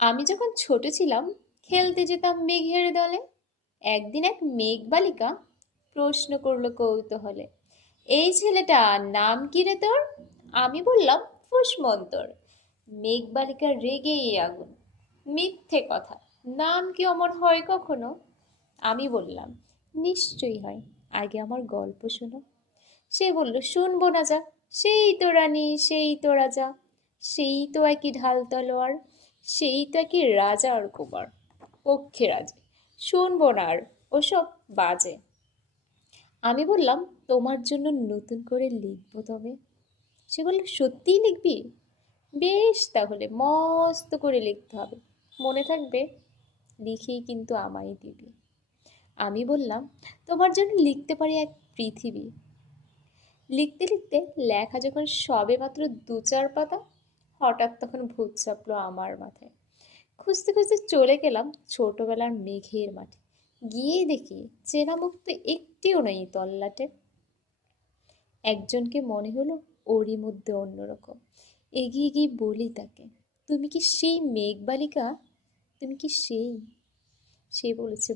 আমি যখন ছোট ছিলাম খেলতে যেতাম মেঘের দলে। একদিন এক মেঘ বালিকা প্রশ্ন করলো কৌতূহলে, এই ছেলেটার নাম কি রে তোর? আমি বললাম, ফুসমন্তর। মেঘ বালিকা রেগেই আগুন, মিথ্যে কথা, নাম কি অমর হয় কখনো? আমি বললাম, নিশ্চয়ই হয়, আগে আমার গল্প শোনো। সে বলল, শুনবো না যা, সেই তো রানী সেই তো রাজা, সেই তো একই ঢাল তলোয়ার, সেই তো একই রাজা আর কুমার, পক্ষে রাজে, শুনবো না আর ওসব বাজে। আমি বললাম, তোমার জন্য নতুন করে লিখবো তবে। সে বলল, সত্যিই লিখবি? বেশ, তাহলে মস্ত করে লিখতে হবে, মনে থাকবে, লিখেই কিন্তু আমায় দিবি। আমি বললাম, তোমার জন্য লিখতে পারি এক পৃথিবী। লিখতে লিখতে লেখা যখন সবে মাত্র ২-৪ পাতা, হঠাৎ তখন ভূত চাপলো আমার মাথায়। খুঁজতে খুঁজতে চলে গেলাম ছোটবেলার মেঘের মাঠে। গিয়ে দেখি চেনা মুখ তো একটিও নেই তল্লাটে। একজনকে মনে হলো ওরই মধ্যে অন্যরকম। এগিয়ে গিয়ে বলি তাকে, তুমি কি সেই মেঘ বালিকা? তুমি কি সেই? সে বলেছে,